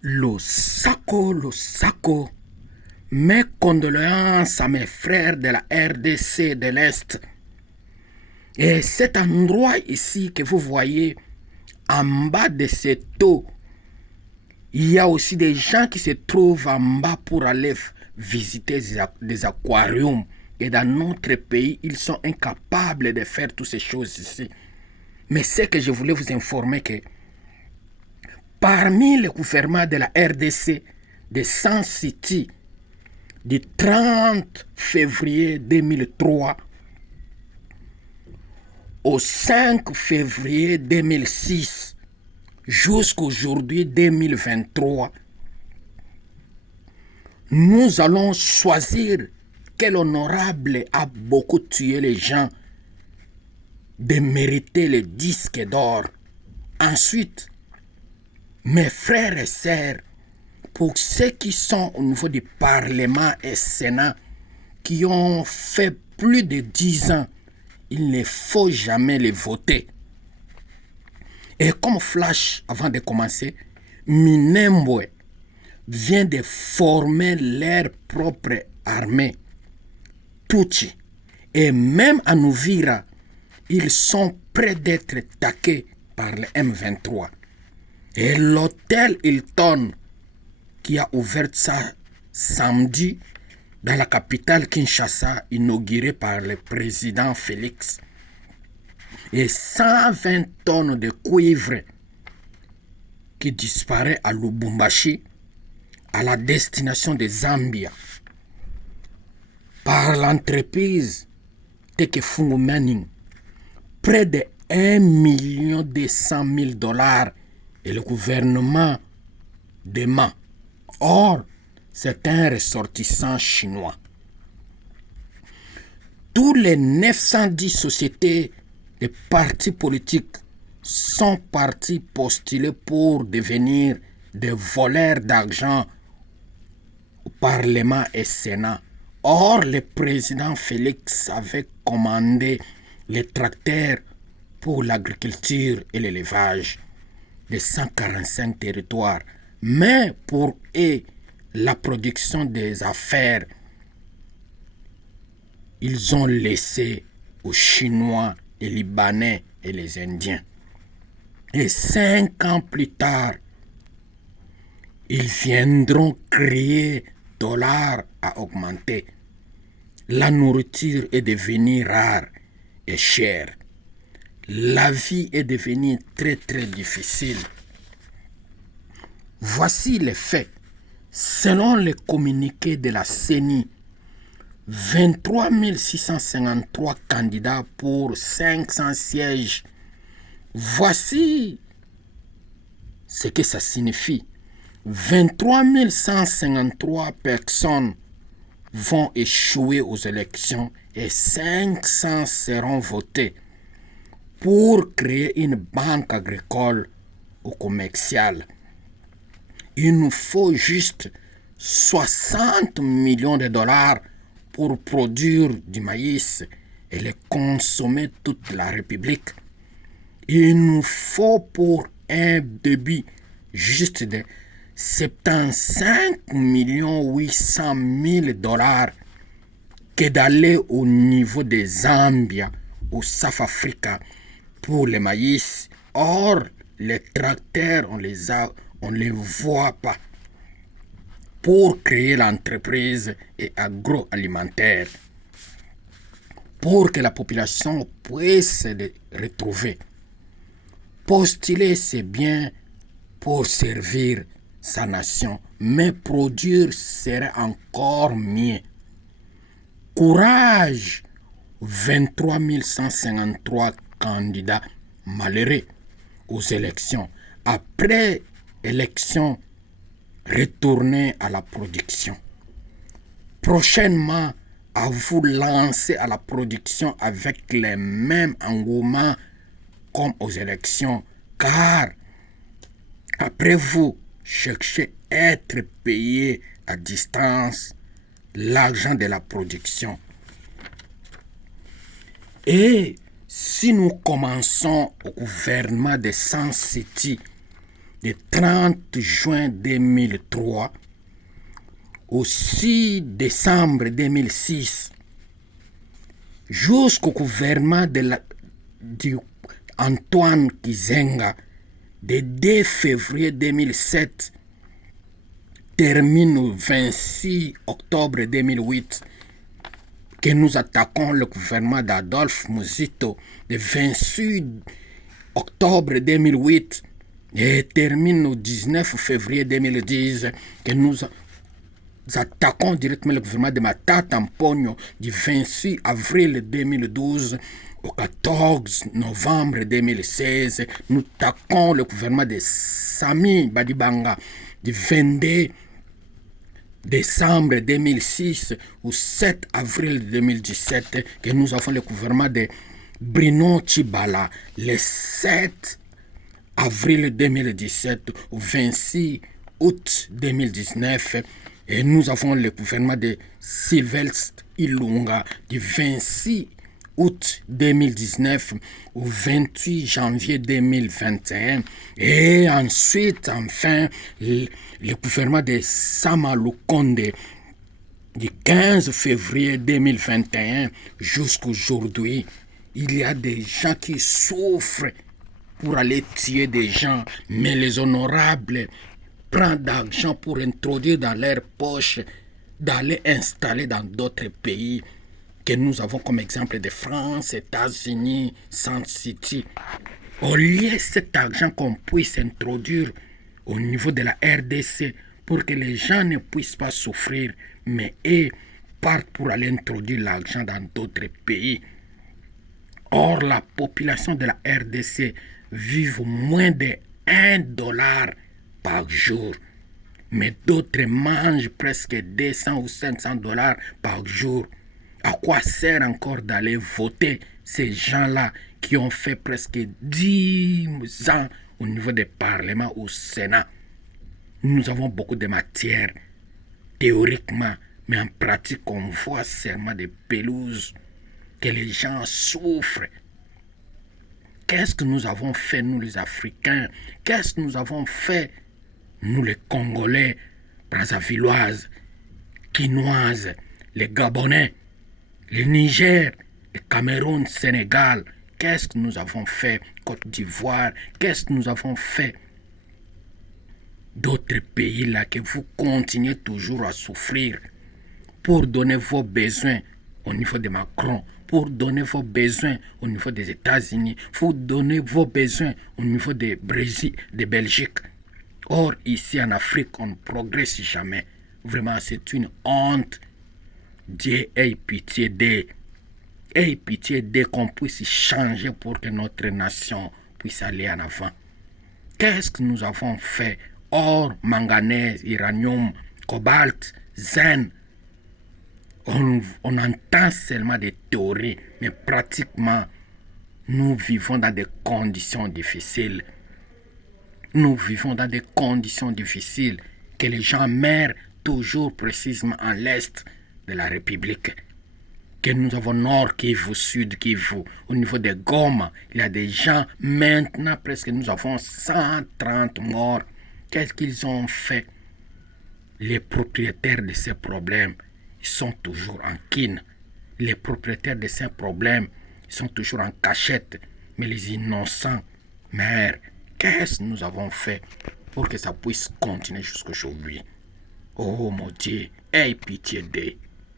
Lo saco, mes condoléances à mes frères de la RDC de l'Est. Et cet endroit ici que vous voyez, en bas de cette eau, il y a aussi des gens qui se trouvent en bas pour aller visiter des aquariums. Et dans notre pays, ils sont incapables de faire toutes ces choses ici. Mais c'est que je voulais vous informer que parmi les gouvernements de la RDC de Sun City du 30 février 2003 au 5 février 2006 jusqu'aujourd'hui 2023, nous allons choisir quel honorable a beaucoup tué les gens de mériter le disque d'or. Ensuite, mes frères et sœurs, pour ceux qui sont au niveau du Parlement et Sénat, qui ont fait plus de 10 ans, il ne faut jamais les voter. Et comme flash, avant de commencer, Minembwe vient de former leur propre armée, Tutsi. Et même à Uvira, ils sont près d'être attaqués par le M23. Et l'hôtel Hilton, qui a ouvert ça samedi dans la capitale Kinshasa, inauguré par le président Félix, et 120 tonnes de cuivre qui disparaît à Lubumbashi à la destination de Zambia par l'entreprise Tekefungu Mining, près de 1,2 million et le gouvernement dément. Or, c'est un ressortissant chinois. Tous les 910 sociétés de partis politiques sont partis postuler pour devenir des voleurs d'argent au Parlement et Sénat. Or, le président Félix avait commandé les tracteurs pour l'agriculture et l'élevage de 145 territoires. Mais pour eux, la production des affaires, ils ont laissé aux Chinois, les Libanais et les Indiens. Et 5 ans plus tard, ils viendront créer dollars à augmenter. La nourriture est devenue rare et chère. La vie est devenue très très difficile. Voici les faits. Selon les communiqués de la CENI, 23 653 candidats pour 500 sièges. Voici ce que ça signifie. 23 153 personnes vont échouer aux élections et 500 seront votées pour créer une banque agricole ou commerciale. Il nous faut juste 60 millions de dollars pour produire du maïs et le consommer toute la République. Il nous faut pour un débit juste de 75 800 000 dollars que d'aller au niveau des Zambia ou South Africa pour le maïs. Or, les tracteurs, on les voit pas pour créer l'entreprise et agroalimentaire, pour que la population puisse se retrouver. Postuler, c'est bien pour servir sa nation, mais produire serait encore mieux. Courage, 23 153 candidats malheureux aux élections. Après élection, retournez à la production. Prochainement, à vous lancer à la production avec les mêmes engouements comme aux élections, car après vous cherchez à être payé à distance l'argent de la production. Et si nous commençons au gouvernement de Sun City du 30 juin 2003 au 6 décembre 2006 jusqu'au gouvernement de Antoine Kizenga de 2 février 2007 termine le 26 octobre 2008 que nous attaquons le gouvernement d'Adolphe Muzito le 26 octobre 2008 et termine le 19 février 2010 que nous attaquons directement le gouvernement de Matata Mponyo du 26 avril 2012 au 14 novembre 2016. Nous attaquons le gouvernement de Sami Badibanga du 22 décembre 2006 au 7 avril 2017 que nous avons le gouvernement de Bruno Tshibala le 7 avril 2017 au 26 août 2019 et nous avons le gouvernement de Sylvestre Ilunga du 26 août 2019 au 28 janvier 2021 et ensuite enfin le gouvernement de Sama Lukonde du 15 février 2021 jusqu'à aujourd'hui. Il y a des gens qui souffrent pour aller tuer des gens, mais les honorables prennent d'argent pour introduire dans leurs poches, d'aller installer dans d'autres pays que nous avons comme exemple de France, États-Unis, Sun City. Au lieu de cet argent qu'on puisse introduire au niveau de la RDC pour que les gens ne puissent pas souffrir, mais eux partent pour aller introduire l'argent dans d'autres pays. Or, la population de la RDC vit moins de $1 par jour. Mais d'autres mangent presque 200 ou $500 par jour. À quoi sert encore d'aller voter ces gens-là qui ont fait presque 10 ans au niveau des parlements au Sénat? Nous avons beaucoup de matières théoriquement, mais en pratique, on voit seulement des pelouses que les gens souffrent. Qu'est-ce que nous avons fait, nous les Africains? Qu'est-ce que nous avons fait, nous les Congolais, Brazzavilloises, Quinoises, les Gabonais, le Niger, le Cameroun, Sénégal? Qu'est-ce que nous avons fait, Côte d'Ivoire? Qu'est-ce que nous avons fait d'autres pays là que vous continuez toujours à souffrir pour donner vos besoins au niveau de Macron, pour donner vos besoins au niveau des États-Unis, pour donner vos besoins au niveau de Belgique. Or, ici en Afrique, on ne progresse jamais. Vraiment, c'est une honte. Dieu ait pitié d'eux. Ait pitié d'eux qu'on puisse changer pour que notre nation puisse aller en avant. Qu'est-ce que nous avons fait? Or, manganèse, uranium, cobalt, zinc. On entend seulement des théories, mais pratiquement, nous vivons dans des conditions difficiles. Nous vivons dans des conditions difficiles que les gens meurent toujours précisément en l'est de la République. Que nous avons Nord Kivu, Sud Kivu, au niveau de Goma, il y a des gens, maintenant presque nous avons 130 morts. Qu'est-ce qu'ils ont fait? Les propriétaires de ces problèmes, ils sont toujours en quine. Les propriétaires de ces problèmes, ils sont toujours en cachette. Mais les innocents meurent. Qu'est-ce que nous avons fait pour que ça puisse continuer jusqu'à aujourd'hui? Oh mon Dieu, aie pitié d'eux.